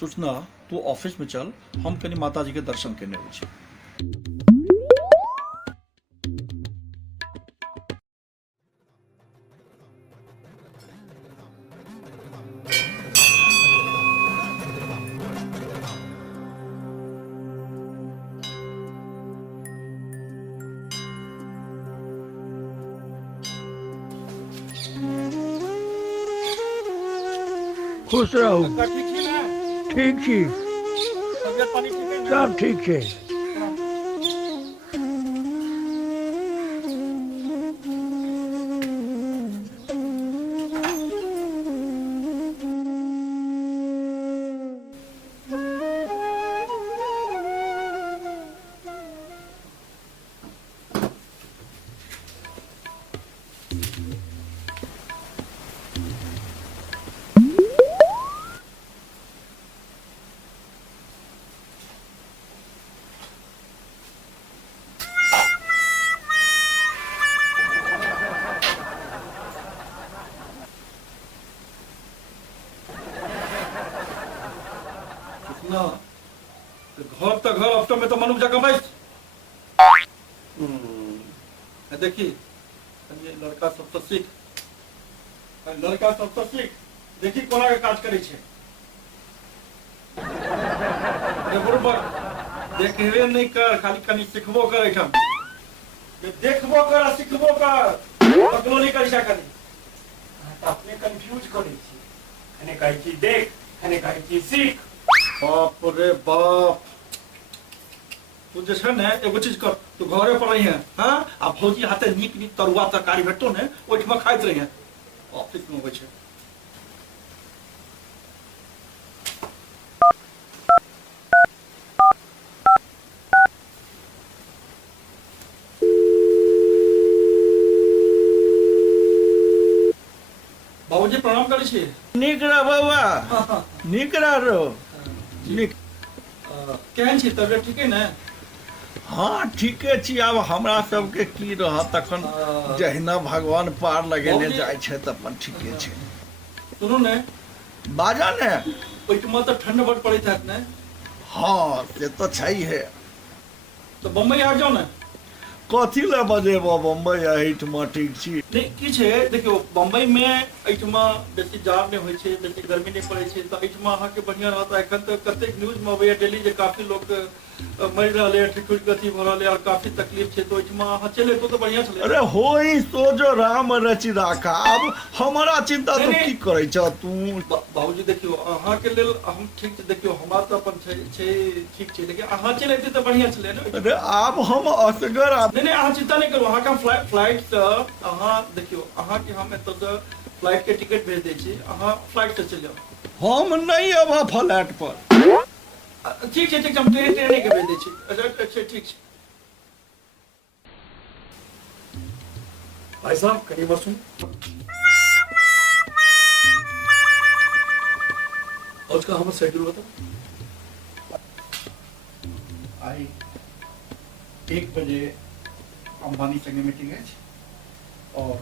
सूचना तू ऑफिस में चल, हम कनी माता जी के दर्शन करने अबै छी। खुश रहू। ठीक छी ने? ठीक छी, तबियत पानी ठीक है सब ठीक छै। सूचना घर तो घर ऑफ्टर में तो मनुष्य जगह बैठ। देखी ये लड़का सब तो सीख, लड़का सब तो सीख, देखी कोना के काज करे छे। ये बरोबर देखबे नहीं कर, खाली कनी सिखबो कर एठम। ये देखबो कर आ सिखबो कर, अगलो नहीं कर करी। अपने कंफ्यूज करे छी। कने कहै छी देख, कने कहै छी सीख। बाप रे बाप, तू जे छै ने एगो चीज कर, तू घरे पर रही है, हाँ? आ भौजी हाथे नीक नीक तरुआ तरकारी भेटतो ने, ओहिठमा खाइत रही है। ऑफिस में अबै छै। बाबूजी प्रणाम करै छी। नीक रह बउआ, हाँ, हाँ। नीक रहो। नीक। केहन छी, तबियत ठीक है ने? हाँ ठीके छी। आब हमरा सबके की रहत तखन, जहिना भगवान पार लगेने बाबूजी- जाइ छै तऽ अपन ठीके छै। सुनू ने, बाजा ने। ओहिठमा तो ठंड बड़ पड़ैत हैत ने? हाँ से तो छैहे। तो बम्बई आ जाओ ने। कथी लए बजेबो, बम्बई एहिठमा ठीक छी। नहीं की छै, देखियो बम्बई में एहिठमा बेसी जाड़ नहीं होइ छै, बेसी गर्मी नहीं पड़ै छै, तऽ एहिठमा अहाँके बढ़िया रहत। एखन तऽ कतेक न्यूज में अबैया डेली जे काफी लोग मरि रहलै, ठिठुर अथी भऽ रहलै और काफी तकलीफ छै, तो ओहिठमा अहाँ चलि अयतौ तऽ बढ़िया छलै। अरे होई तो जो राम रचि राखा, आब हमारा चिंता तो नहीं, की करै छ तू। बाबूजी देखियो अहाँके लेल हम ठीक छै, देखियो हमरा तऽ अपन छै ठीक छै, लेकिन अहाँ चलि अयतै तऽ बढ़िया छलै ने। अरे आब हम असगर नहीं नहीं अहाँ चिंता नहीं करू, अहाँके हम फ्लाइट से अहाँ देखियो अहाँके हम एतऽ से फ्लाइट के टिकट भेज दै छी, अहाँ फ्लाइट से चलि जाउ। हम नहीं अब फ्लैट पर। ठीक छै हम ट्रेने के भेज दै छी। अच्छा ठीक छै। भाई साहब कहीं बार सुन। आज का हमारा शेड्यूल बताओ। आई 1 बजे अंबानी संगे मीटिंग है और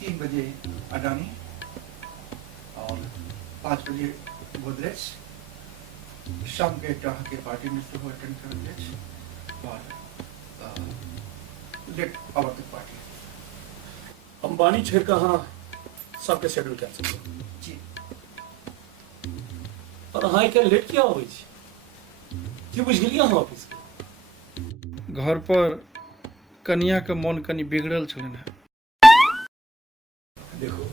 3 बजे अडानी और 5 बजे गोदरेज, शाम के जहाँ के पार्टी में से अटेंड कर और लेट आवर तक पार्टी। अंबानी छेड़ का हाँ सबके शेड्यूल कैंसिल कर। जी और हाँ क्या लेट किया हो की बुझ गेलियै अहाँ ऑफिस के? घर पर कनिया के मन कनि बिगड़ल छलन है। देखो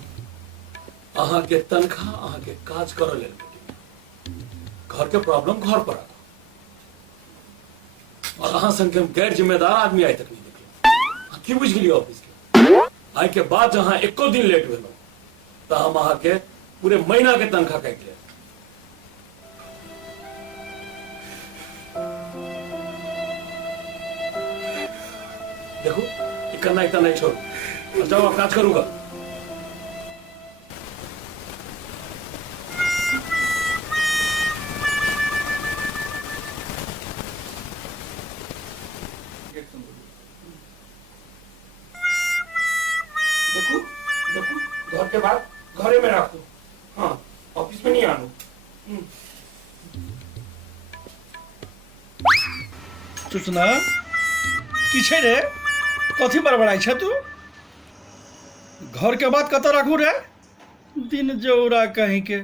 अहाँ के तनख्वाह अहाँ के काज करऽ लेल भेटैया, घर के प्रॉब्लम घर पर राखू। और अहाँ संग हम गैर जिम्मेदार आदमी आइ तक नहीं देखलहुँ। की बुझ गेलियै ऑफिस के? आइ के बाद जहाँ एको दिन लेट भेलहुँ तऽ हम अहाँ के पूरे महीना के तनख्वाह काटि लेब। देखो इतना इतना नहीं छोड़ो, जाओ आप काज करूंगा। देखो देखो घर के बाद घरे में रखो, हाँ ऑफिस में नहीं आनो। सूचना की छै रे? कथी बड़बड़ाई छै तू? घर के बात कत राखू रे? दिन जौरा कहीं के